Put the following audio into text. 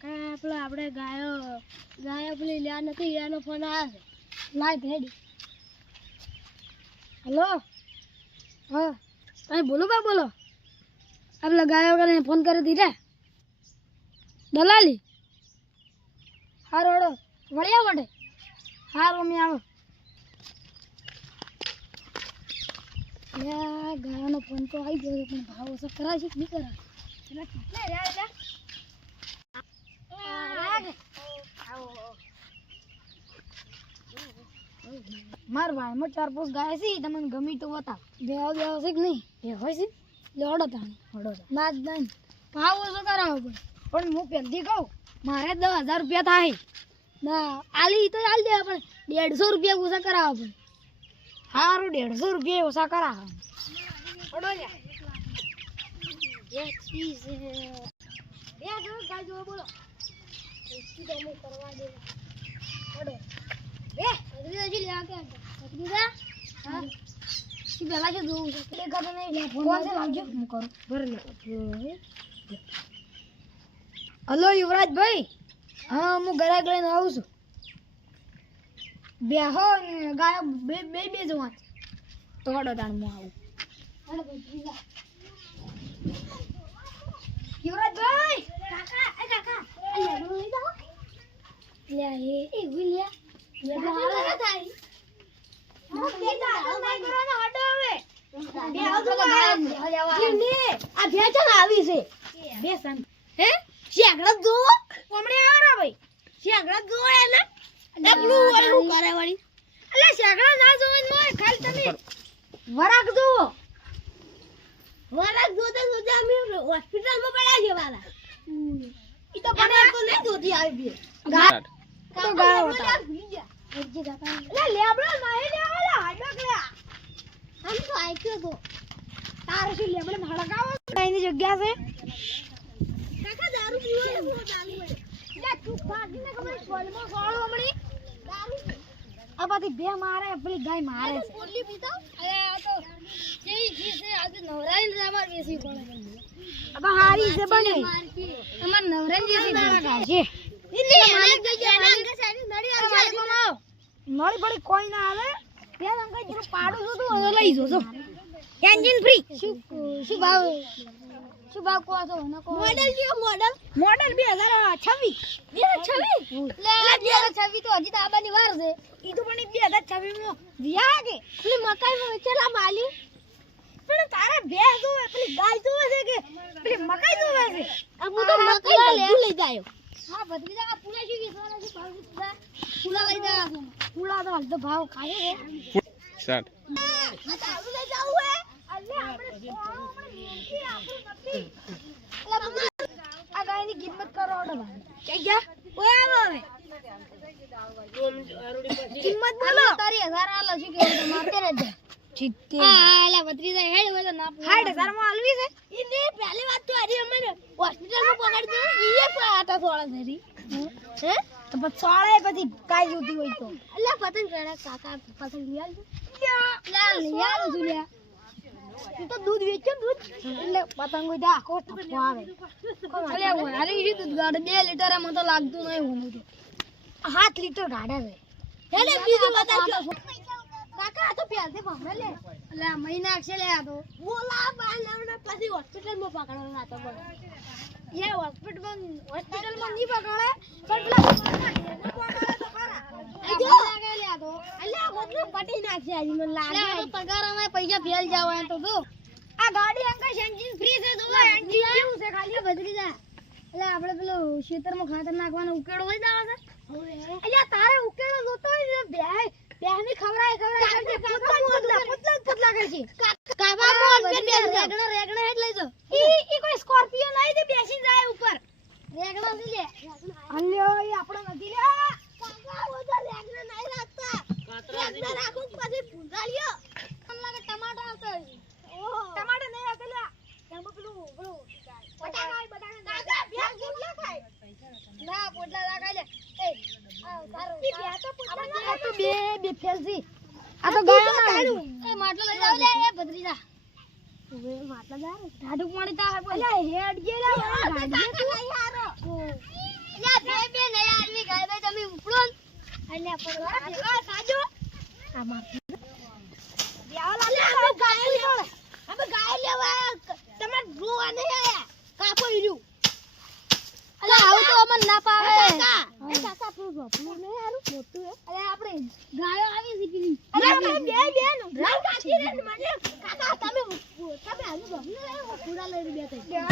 કાકા પેલા આપણે ગાયો પેલી લ્યા નથી એનો ફોન આવ્યો છે લાઈટ રેડી હેલો હા તમે બોલો બા બોલો આપણે ગાયો કરીને ફોન કરી દીધા દલાલી હારો હડો વળ્યા માટે હારો મેં આવો ગાયોનો ફોન તો આવી ગયો પણ ભાવ ઓછો કરાય છે કે નહીં કરાય એના કેટલા રહ્યા માર ભાઈ માં 4-5 ગાય છે તમને ગમી તો બતાવ દેવા છે કે નહીં એ હોય છે લેડો તાણી હડો નાચ દન ભાવ ઓછો કરાવો પણ હું પહેલથી કહું મારે 10,000 રૂપિયા થાય ના આલી તો આલી દેવા પણ 150 રૂપિયા ઓછા કરાવો પણ સારું 150 રૂપિયા ઓછા કરાવો હડો લ્યા એક ચીજ બે જો ગાજો બોલો इसकी डेमो करवा दे छोड़ो ए अगली जी ले आके अगली दा हां की बेला जो दो ले कर नहीं ले फोन से लाग जो करो भर ले हेलो युवराज भाई हां હું ઘરે લઈને આવું છું બે હો ગાય બે જવા તો હડો તાણ હું આવું હડો ભાઈ युवराज भाई काका ए काका અલ્યા નો લઈ જાઓ લ્યા એ ગુલિયા એ બાળા થાય હું કેતા તો નહીં કરવાનો હડો હવે બે આવજો ને આ ભેચન આવી છે બે સન હે શેગડા જો કોમડે આવરા ભાઈ શેગડા જો એને ડબલું હોય હું કરે વળી અલ્યા શેગડા ના જોઈને મોય ખાલી તમે વરાક જોવો વરાક જોતે જોતે અમે હોસ્પિટલ માં પડ્યા છે વાલા ઈ તો બને તો નહીં જોતી આવી બે તો ગાયો હતા એજી કાકા લે લેબડો નહીં લેવાલા હડકલા આમ તો આઈક્યો તો તાર શું લેબડે હડકાવો એની જગ્યા છે કાકા દારૂ પીવો છે બહુ દારૂ પડે લે તું ભાગીને કમરે સોલમાં સોળો હમણી દારૂ આ બાથી બે મારે પેલી ગાય મારે છે પોટલી પીતા અરે આ તો જેઈ જી છે આજે નવરાઈ રામાર બેસી પડે अब हारी से बने हमर नवरन जैसी दाना છે ઇને માલિક જઈ અંગે સાઈડ નડી અંગે સાઈડ બનાવ નડી પડી કોઈ ના આવે ત્યાં અંગે જરો પાડું છું તો લઈ જોજો એન્જિન ફ્રી શું ભાવ કો છો નકો મોડલ કયો મોડલ 2026 લે 2026 તો હજી તો આબાની વાર છે ઈ તો પણ 2026 માં વિયા કે પેલી મકાઈ માં વેચેલા માલી પણ તારે ભેંસ જોવે પેલી ગાય જોવે છે કે પેલી મકાઈ જોવે છે આ હું તો મકાઈ બધું લઈ જાયો હા બદલી જા પૂરા શું વિશ્વાસ છે ભાવ પૂરા લઈ જા પૂરા તો હાલ તો ભાવ ખાય છે સ્ટાર્ટ હા તો આવું લઈ જાવું હે અલ્લે આપણે મૂકી આપણું નથી એટલે આ ગાયની કિંમત કરો ઓડો કે ગયા ઓય આવો હવે કિંમત બોલો તારી 1000 આલો છે કે મારતે રહેજે જીતે આલા બત્રીજા હેડ હોય તો ના 60,000 માં આલવી છે ઈને પહેલી વાત તો આરી અમને હોસ્પિટલ માં પકડી દે ઈએ આટા સોળા ધરી હે તો પછી સોળે પછી કાઈ જોતી હોય તો અલ્યા પતંગ કરા કાકા પતંગ લઈ આલ લા લઈ આલ જુલિયા તું તો દૂધ વેચે દૂધ એટલે પતંગ હોય આખો ટપકો આવે અલ્યા અરે ઈ દૂધ ગાડે 2 લીટર માં તો લાગતું નહીં હોનું તો 7 લીટર ગાડે છે એટલે બીજું બતાવ્યો કાકા તો પહેલથી ભમે લે એટલે મહિના છે લે આ તો બોલા બાને પછી હોસ્પિટલ માં પકડવાના તો બોલ એ હોસ્પિટલ માં નહીં પકડે પણ પેલા પકડે તો ખરા આજો લાગે લે આ તો અલ્યા બધું પટી નાખશે આજી મને લાગે લે તો પગારમાં પૈસા ફેલ જાવ તો જો આ ગાડી અંકલ એન્જિન ફ્રી છે જો એન્જિન કેવું છે ખાલી બદલી જા એટલે આપણે પેલો ખેતરમાં ખાતર નાખવાનો ઉકેડો હોય દાવા છે અલ્યા તારે ઉકેડો જોતો હોય બે બેહની ખવરાય પતલા કરશે કાવા મોલ પે રેગણા હેડ લઈ જો ઈ કોઈ સ્કોર્પિયો લઈ દે બેસી જાય ઉપર રેગણા થી લે અલ્યો ઈ આપણો નથી લે કાકા ઓજો રેગણા નહીં રાખતા રેગણા રાખો પછી ભૂંગાળ્યો મને લાગે ટમાટર આવતો ઓહો ટમાટર નહીં આવતો લે એમાં પેલું બટાકા કાકા બે પોટલા ખાય ના પોટલા લાગાય લે એ તારો ઈ બે તો પોટલા ના તો બે ફેલસી આ તો ગાયો એ માટલો લઈ જાવ લે એ ભદ્રીજા વે માટલા જા ઢાડુક મારી તા બોલે હેડ ગેલા ગાડી તું લઈ હારો ઓય સાજો આમાં આપણે ગાય લેવા તમે રોવા નહીં આયા કાપો ઈર્યું અલા આવું તો અમન ના પાવે કાકા આપણું રોપલું નહીં હારું મોટું હે અરે આપણે ગાયો આવી છે પેલી અરે આપણે બે બેન રાવ કાચી રે મને કાકા તમે હાલું રોપલું પૂરા લઈને બેઠા